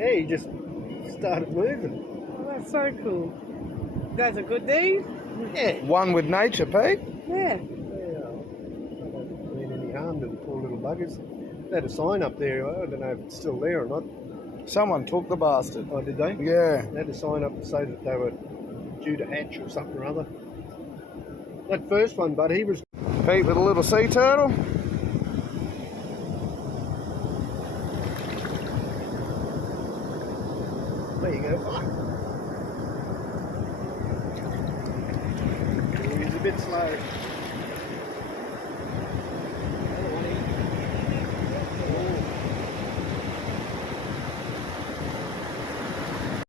Yeah, he just started moving. Oh, that's so cool. That's a good deed. Yeah. One with nature, Pete. Yeah. Yeah, I don't mean any harm to the poor little buggers. They had a sign up there. I don't know if it's still there or not. Someone took the bastard. Oh, did they? Yeah. They had a sign up to say that they were due to hatch or something or other. That first one, but he was... Pete with a little sea turtle. There you go. He's a bit slow.